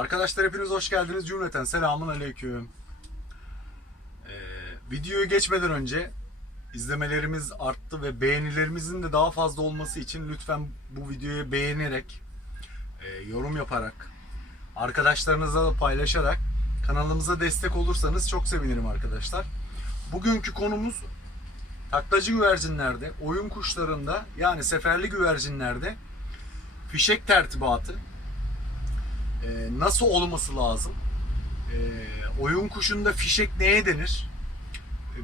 Arkadaşlar hepiniz hoş geldiniz. Cümleten selamun aleyküm. Ee, videoyu geçmeden önce izlemelerimiz arttı ve beğenilerimizin de daha fazla olması için lütfen bu videoyu beğenerek, e, yorum yaparak, arkadaşlarınızla da paylaşarak kanalımıza destek olursanız çok sevinirim arkadaşlar. Bugünkü konumuz taklacı güvercinlerde, oyun kuşlarında yani seferli güvercinlerde fişek tertibatı e, nasıl olması lazım? E, oyun kuşunda fişek neye denir?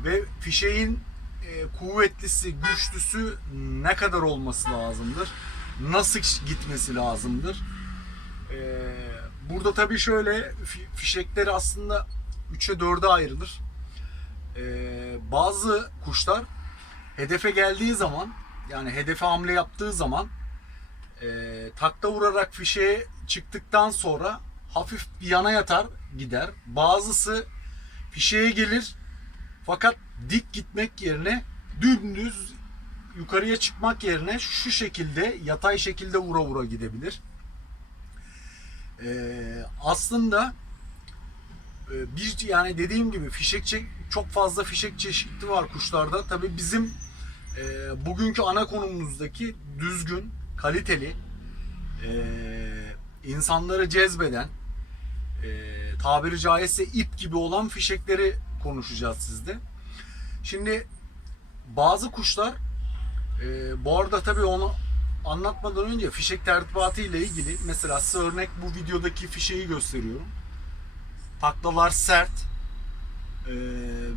Ve fişeğin e, kuvvetlisi, güçlüsü ne kadar olması lazımdır? Nasıl gitmesi lazımdır? E, burada tabii şöyle fi- fişekleri aslında 3'e 4'e ayrılır. E, bazı kuşlar hedefe geldiği zaman yani hedefe hamle yaptığı zaman e, takla vurarak fişeğe çıktıktan sonra hafif bir yana yatar gider. Bazısı fişeğe gelir fakat dik gitmek yerine dümdüz yukarıya çıkmak yerine şu şekilde yatay şekilde vura vura gidebilir. E, aslında e, bir yani dediğim gibi fişek çok fazla fişek çeşitli var kuşlarda. Tabii bizim e, bugünkü ana konumuzdaki düzgün, kaliteli, e, insanları cezbeden, e, tabiri caizse ip gibi olan fişekleri konuşacağız sizde. Şimdi bazı kuşlar, e, bu arada tabii onu anlatmadan önce fişek tertibatı ile ilgili mesela size örnek bu videodaki fişeği gösteriyorum. Taklalar sert, ee,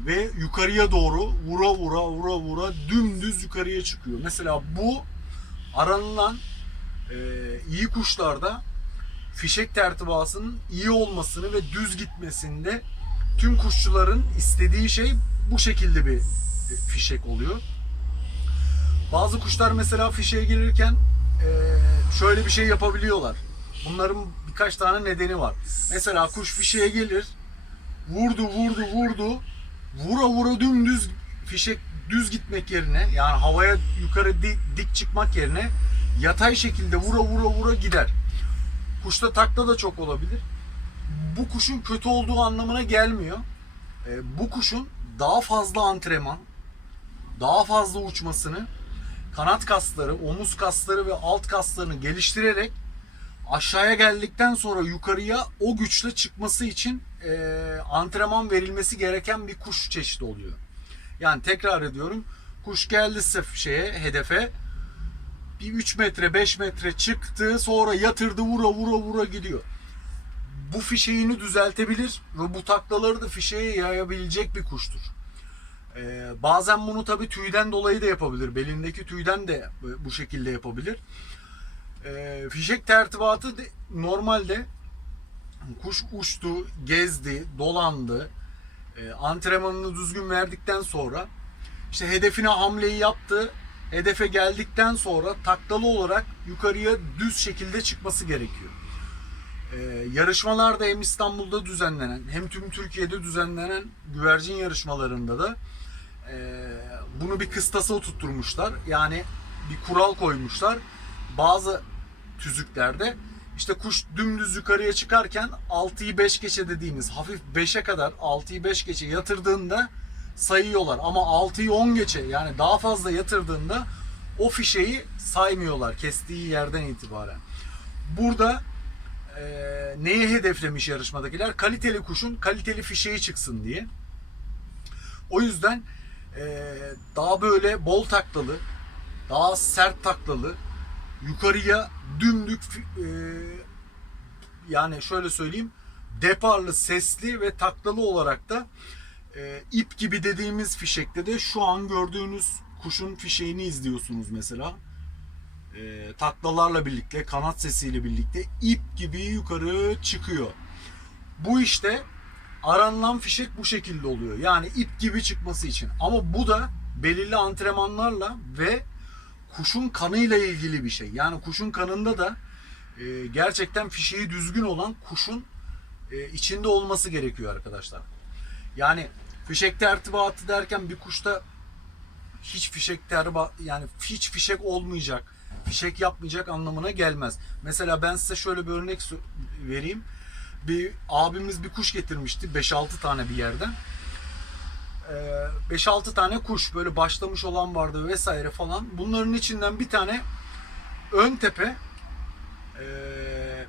ve yukarıya doğru vura vura vura vura dümdüz yukarıya çıkıyor. Mesela bu aranılan e, iyi kuşlarda fişek tertibasının iyi olmasını ve düz gitmesinde tüm kuşçuların istediği şey bu şekilde bir fişek oluyor. Bazı kuşlar mesela fişeğe gelirken şöyle bir şey yapabiliyorlar. Bunların birkaç tane nedeni var. Mesela kuş fişeğe gelir, vurdu vurdu vurdu vura vura dümdüz fişek düz gitmek yerine yani havaya yukarı dik çıkmak yerine yatay şekilde vura vura vura gider. Kuşta takla da çok olabilir. Bu kuşun kötü olduğu anlamına gelmiyor. E, bu kuşun daha fazla antrenman, daha fazla uçmasını, kanat kasları, omuz kasları ve alt kaslarını geliştirerek aşağıya geldikten sonra yukarıya o güçle çıkması için e, antrenman verilmesi gereken bir kuş çeşidi oluyor. Yani tekrar ediyorum. Kuş geldi şeye hedefe bir 3 metre 5 metre çıktı sonra yatırdı vura vura vura gidiyor. Bu fişeğini düzeltebilir ve bu taklaları da fişeğe yayabilecek bir kuştur. Ee, bazen bunu tabi tüyden dolayı da yapabilir. Belindeki tüyden de bu şekilde yapabilir. Ee, fişek tertibatı de, normalde kuş uçtu, gezdi, dolandı, e, antrenmanını düzgün verdikten sonra işte hedefine hamleyi yaptı. Hedefe geldikten sonra taklalı olarak yukarıya düz şekilde çıkması gerekiyor. Ee, yarışmalarda hem İstanbul'da düzenlenen hem tüm Türkiye'de düzenlenen güvercin yarışmalarında da e, bunu bir kıstasa oturtmuşlar. Yani bir kural koymuşlar. Bazı tüzüklerde işte kuş dümdüz yukarıya çıkarken 6'yı 5 geçe dediğimiz hafif 5'e kadar 6'yı 5 geçe yatırdığında sayıyorlar. Ama 6'yı 10 geçe yani daha fazla yatırdığında o fişeyi saymıyorlar kestiği yerden itibaren. Burada e, neye hedeflemiş yarışmadakiler? Kaliteli kuşun kaliteli fişeği çıksın diye. O yüzden e, daha böyle bol taklalı, daha sert taklalı, yukarıya dümdük e, yani şöyle söyleyeyim deparlı, sesli ve taklalı olarak da ip gibi dediğimiz fişekte de şu an gördüğünüz kuşun fişeğini izliyorsunuz mesela. E, taklalarla birlikte, kanat sesiyle birlikte ip gibi yukarı çıkıyor. Bu işte aranılan fişek bu şekilde oluyor. Yani ip gibi çıkması için. Ama bu da belirli antrenmanlarla ve kuşun kanıyla ilgili bir şey. Yani kuşun kanında da e, gerçekten fişeği düzgün olan kuşun e, içinde olması gerekiyor arkadaşlar. Yani fişek tertibatı derken bir kuşta hiç fişek terba yani hiç fişek olmayacak, fişek yapmayacak anlamına gelmez. Mesela ben size şöyle bir örnek vereyim. Bir abimiz bir kuş getirmişti 5-6 tane bir yerden. Ee, 5-6 tane kuş böyle başlamış olan vardı vesaire falan. Bunların içinden bir tane ön tepe ee,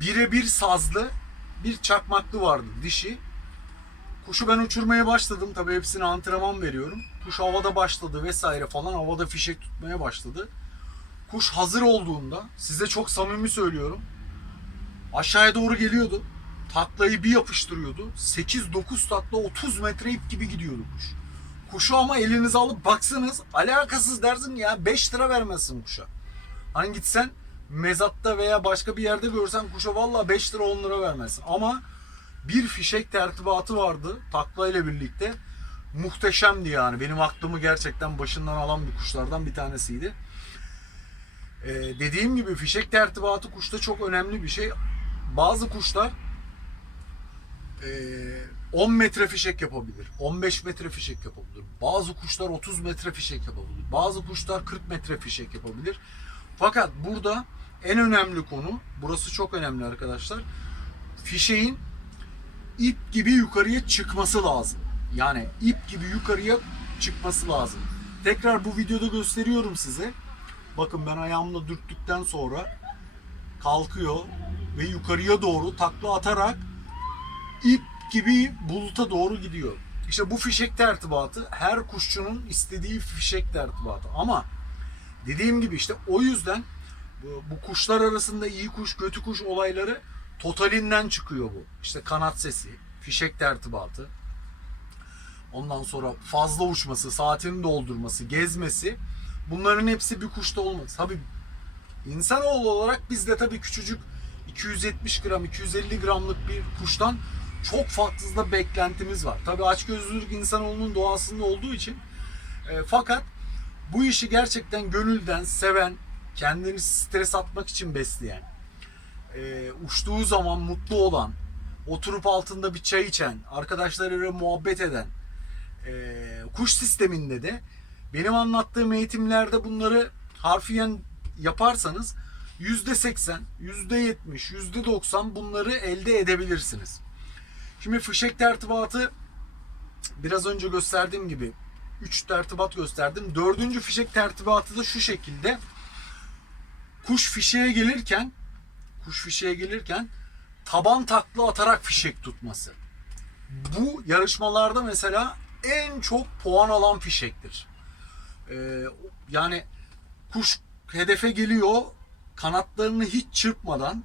birebir sazlı bir çakmaklı vardı dişi. Kuşu ben uçurmaya başladım. Tabii hepsine antrenman veriyorum. Kuş havada başladı vesaire falan. Havada fişek tutmaya başladı. Kuş hazır olduğunda size çok samimi söylüyorum. Aşağıya doğru geliyordu. Taklayı bir yapıştırıyordu. 8-9 takla 30 metre ip gibi gidiyordu kuş. Kuşu ama elinize alıp baksanız alakasız dersin ya 5 lira vermezsin kuşa. Hani gitsen mezatta veya başka bir yerde görsen kuşa valla 5 lira 10 lira vermezsin. Ama bir fişek tertibatı vardı takla ile birlikte. Muhteşemdi yani. Benim aklımı gerçekten başından alan bir kuşlardan bir tanesiydi. Ee, dediğim gibi fişek tertibatı kuşta çok önemli bir şey. Bazı kuşlar ee, 10 metre fişek yapabilir. 15 metre fişek yapabilir. Bazı kuşlar 30 metre fişek yapabilir. Bazı kuşlar 40 metre fişek yapabilir. Fakat burada en önemli konu, burası çok önemli arkadaşlar. Fişeğin ip gibi yukarıya çıkması lazım. Yani ip gibi yukarıya çıkması lazım. Tekrar bu videoda gösteriyorum size. Bakın ben ayağımla dürttükten sonra kalkıyor ve yukarıya doğru takla atarak ip gibi buluta doğru gidiyor. İşte bu fişek tertibatı her kuşçunun istediği fişek tertibatı. Ama dediğim gibi işte o yüzden bu, bu kuşlar arasında iyi kuş kötü kuş olayları totalinden çıkıyor bu. İşte kanat sesi, fişek tertibatı. Ondan sonra fazla uçması, saatini doldurması, gezmesi. Bunların hepsi bir kuşta olmaz. Tabii insanoğlu olarak biz de tabii küçücük 270 gram, 250 gramlık bir kuştan çok fazla beklentimiz var. Tabii açgözlülük insanoğlunun doğasında olduğu için. E, fakat bu işi gerçekten gönülden seven, kendini stres atmak için besleyen, e, uçtuğu zaman mutlu olan, oturup altında bir çay içen, arkadaşlarıyla muhabbet eden, e, kuş sisteminde de benim anlattığım eğitimlerde bunları harfiyen yaparsanız %80, %70, %90 bunları elde edebilirsiniz. Şimdi fişek tertibatı biraz önce gösterdiğim gibi 3 tertibat gösterdim. Dördüncü fişek tertibatı da şu şekilde. Kuş fişeğe gelirken kuş fişeğe gelirken taban takla atarak fişek tutması. Bu yarışmalarda mesela en çok puan alan fişektir. Ee, yani kuş hedefe geliyor kanatlarını hiç çırpmadan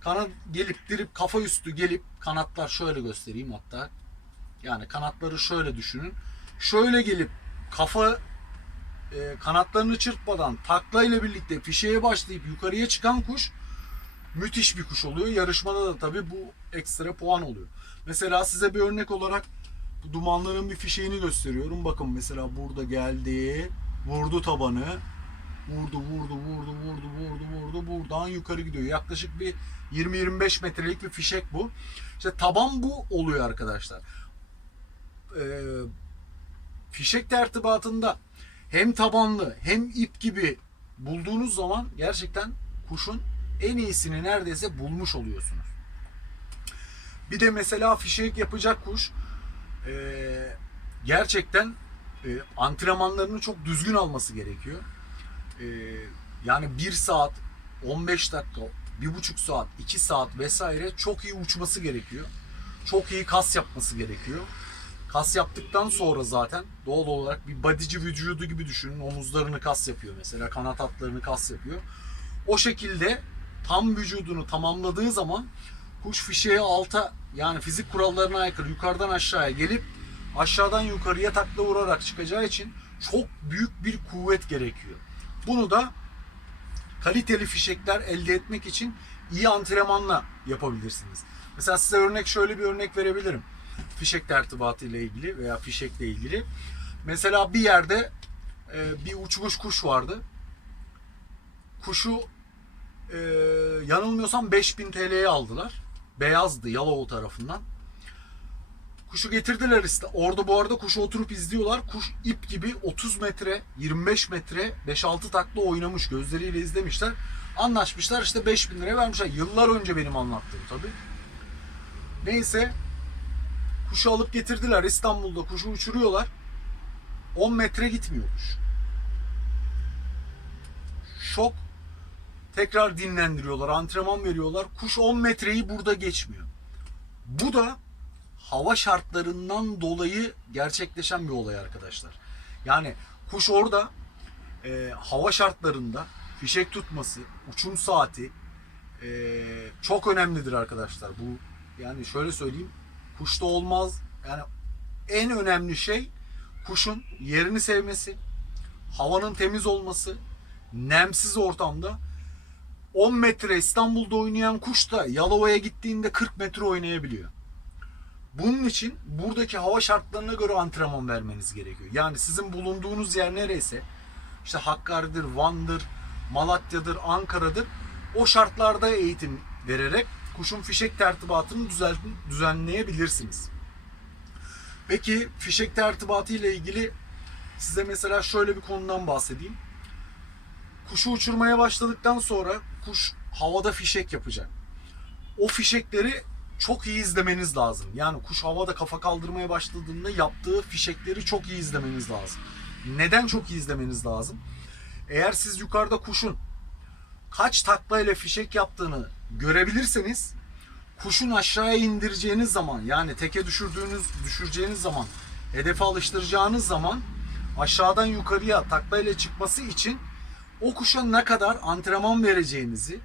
kanat gelip dirip kafa üstü gelip kanatlar şöyle göstereyim hatta yani kanatları şöyle düşünün şöyle gelip kafa e, kanatlarını çırpmadan takla ile birlikte fişeğe başlayıp yukarıya çıkan kuş müthiş bir kuş oluyor. Yarışmada da tabii bu ekstra puan oluyor. Mesela size bir örnek olarak bu dumanların bir fişeğini gösteriyorum. Bakın mesela burada geldi, vurdu tabanı, vurdu, vurdu, vurdu, vurdu, vurdu, vurdu, buradan yukarı gidiyor. Yaklaşık bir 20-25 metrelik bir fişek bu. İşte taban bu oluyor arkadaşlar. Ee, fişek tertibatında hem tabanlı hem ip gibi bulduğunuz zaman gerçekten kuşun en iyisini neredeyse bulmuş oluyorsunuz. Bir de mesela fişek yapacak kuş e, gerçekten e, antrenmanlarını çok düzgün alması gerekiyor. E, yani 1 saat, 15 dakika, 1,5 saat, 2 saat vesaire çok iyi uçması gerekiyor. Çok iyi kas yapması gerekiyor. Kas yaptıktan sonra zaten doğal olarak bir bodyci vücudu gibi düşünün. Omuzlarını kas yapıyor mesela. Kanat hatlarını kas yapıyor. O şekilde tam vücudunu tamamladığı zaman kuş fişeği alta yani fizik kurallarına aykırı yukarıdan aşağıya gelip aşağıdan yukarıya takla vurarak çıkacağı için çok büyük bir kuvvet gerekiyor. Bunu da kaliteli fişekler elde etmek için iyi antrenmanla yapabilirsiniz. Mesela size örnek şöyle bir örnek verebilirim. Fişek tertibatı ile ilgili veya fişekle ilgili. Mesela bir yerde e, bir uçmuş kuş vardı. Kuşu e, yanılmıyorsam 5000 TL'ye aldılar. Beyazdı Yalova tarafından. Kuşu getirdiler işte. Orada bu arada kuşu oturup izliyorlar. Kuş ip gibi 30 metre, 25 metre, 5-6 takla oynamış. Gözleriyle izlemişler. Anlaşmışlar işte 5000 liraya vermişler. Yıllar önce benim anlattığım tabi. Neyse kuşu alıp getirdiler İstanbul'da kuşu uçuruyorlar. 10 metre gitmiyor kuş. Şok. Tekrar dinlendiriyorlar, antrenman veriyorlar. Kuş 10 metreyi burada geçmiyor. Bu da hava şartlarından dolayı gerçekleşen bir olay arkadaşlar. Yani kuş orada e, hava şartlarında fişek tutması, uçum saati e, çok önemlidir arkadaşlar. Bu yani şöyle söyleyeyim, kuşta olmaz. Yani en önemli şey kuşun yerini sevmesi, havanın temiz olması, nemsiz ortamda 10 metre İstanbul'da oynayan kuş da Yalova'ya gittiğinde 40 metre oynayabiliyor. Bunun için buradaki hava şartlarına göre antrenman vermeniz gerekiyor. Yani sizin bulunduğunuz yer nereyse işte Hakkari'dir, Van'dır, Malatya'dır, Ankara'dır. O şartlarda eğitim vererek kuşun fişek tertibatını düzen, düzenleyebilirsiniz. Peki fişek tertibatı ile ilgili size mesela şöyle bir konudan bahsedeyim. Kuşu uçurmaya başladıktan sonra kuş havada fişek yapacak. O fişekleri çok iyi izlemeniz lazım. Yani kuş havada kafa kaldırmaya başladığında yaptığı fişekleri çok iyi izlemeniz lazım. Neden çok iyi izlemeniz lazım? Eğer siz yukarıda kuşun kaç takla ile fişek yaptığını görebilirseniz kuşun aşağıya indireceğiniz zaman yani teke düşürdüğünüz düşüreceğiniz zaman hedefe alıştıracağınız zaman aşağıdan yukarıya takla ile çıkması için o kuşa ne kadar antrenman vereceğinizi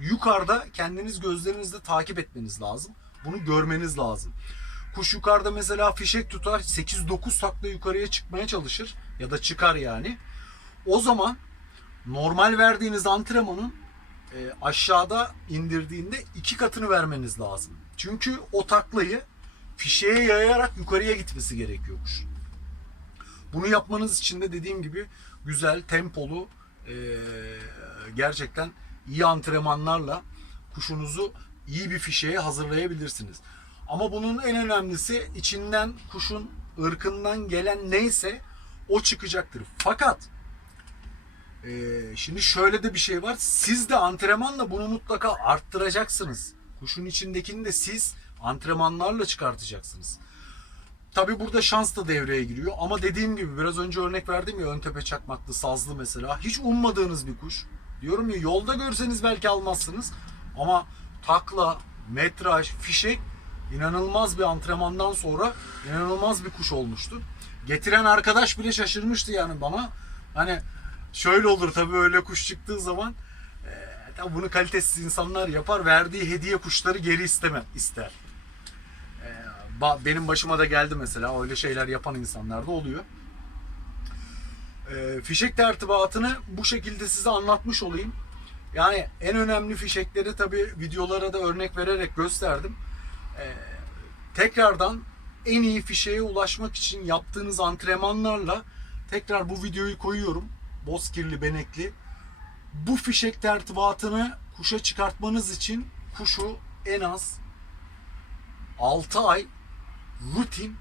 yukarıda kendiniz gözlerinizle takip etmeniz lazım. Bunu görmeniz lazım. Kuş yukarıda mesela fişek tutar 8-9 takla yukarıya çıkmaya çalışır ya da çıkar yani. O zaman normal verdiğiniz antrenmanın e, aşağıda indirdiğinde iki katını vermeniz lazım. Çünkü o taklayı fişeğe yayarak yukarıya gitmesi gerekiyormuş. Bunu yapmanız için de dediğim gibi güzel, tempolu, e, gerçekten iyi antrenmanlarla kuşunuzu iyi bir fişeğe hazırlayabilirsiniz. Ama bunun en önemlisi içinden kuşun ırkından gelen neyse o çıkacaktır. Fakat e, şimdi şöyle de bir şey var. Siz de antrenmanla bunu mutlaka arttıracaksınız. Kuşun içindekini de siz antrenmanlarla çıkartacaksınız. Tabi burada şans da devreye giriyor ama dediğim gibi biraz önce örnek verdim ya ön tepe çakmaklı sazlı mesela hiç ummadığınız bir kuş. Diyorum ya yolda görseniz belki almazsınız ama takla, metraj, fişek inanılmaz bir antrenmandan sonra inanılmaz bir kuş olmuştu. Getiren arkadaş bile şaşırmıştı yani bana. Hani şöyle olur tabii öyle kuş çıktığı zaman e, bunu kalitesiz insanlar yapar. Verdiği hediye kuşları geri isteme ister. Ba- benim başıma da geldi mesela öyle şeyler yapan insanlar da oluyor. E, fişek tertibatını bu şekilde size anlatmış olayım. Yani en önemli fişekleri tabii videolara da örnek vererek gösterdim. E, tekrardan en iyi fişeğe ulaşmak için yaptığınız antrenmanlarla tekrar bu videoyu koyuyorum. Bozkirli, benekli. Bu fişek tertibatını kuşa çıkartmanız için kuşu en az 6 ay rutin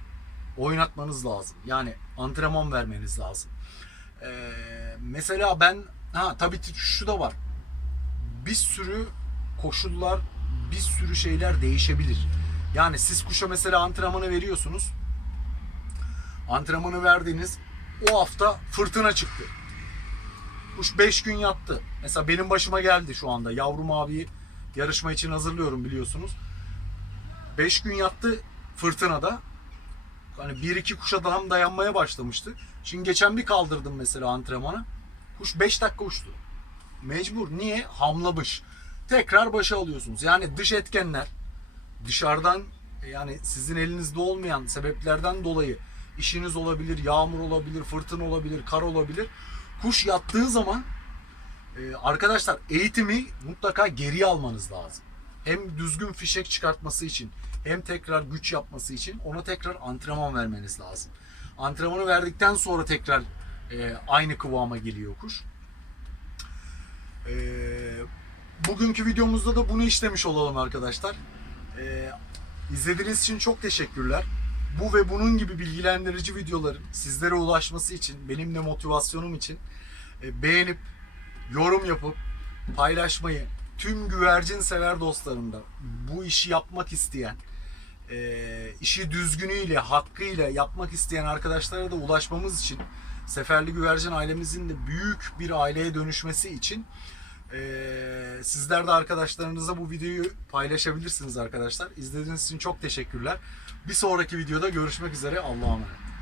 oynatmanız lazım. Yani antrenman vermeniz lazım. Ee, mesela ben ha tabii şu da var. Bir sürü koşullar, bir sürü şeyler değişebilir. Yani siz kuşa mesela antrenmanı veriyorsunuz. Antrenmanı verdiğiniz o hafta fırtına çıktı. Kuş 5 gün yattı. Mesela benim başıma geldi şu anda. Yavrum abiyi yarışma için hazırlıyorum biliyorsunuz. 5 gün yattı fırtınada. Hani bir iki kuşa daha dayanmaya başlamıştı. Şimdi geçen bir kaldırdım mesela antrenmanı. Kuş 5 dakika uçtu. Mecbur. Niye? Hamlamış. Tekrar başa alıyorsunuz. Yani dış etkenler dışarıdan yani sizin elinizde olmayan sebeplerden dolayı işiniz olabilir, yağmur olabilir, fırtına olabilir, kar olabilir. Kuş yattığı zaman e, arkadaşlar eğitimi mutlaka geriye almanız lazım. Hem düzgün fişek çıkartması için hem tekrar güç yapması için ona tekrar antrenman vermeniz lazım. Antrenmanı verdikten sonra tekrar e, aynı kıvama geliyor kuş. E, bugünkü videomuzda da bunu işlemiş olalım arkadaşlar. E, izlediğiniz için çok teşekkürler. Bu ve bunun gibi bilgilendirici videoların sizlere ulaşması için, benim de motivasyonum için e, beğenip, yorum yapıp, paylaşmayı tüm güvercin sever dostlarımda bu işi yapmak isteyen e, işi düzgünüyle, hakkıyla yapmak isteyen arkadaşlara da ulaşmamız için Seferli Güvercin ailemizin de büyük bir aileye dönüşmesi için e, sizler de arkadaşlarınıza bu videoyu paylaşabilirsiniz arkadaşlar. İzlediğiniz için çok teşekkürler. Bir sonraki videoda görüşmek üzere. Allah'a emanet.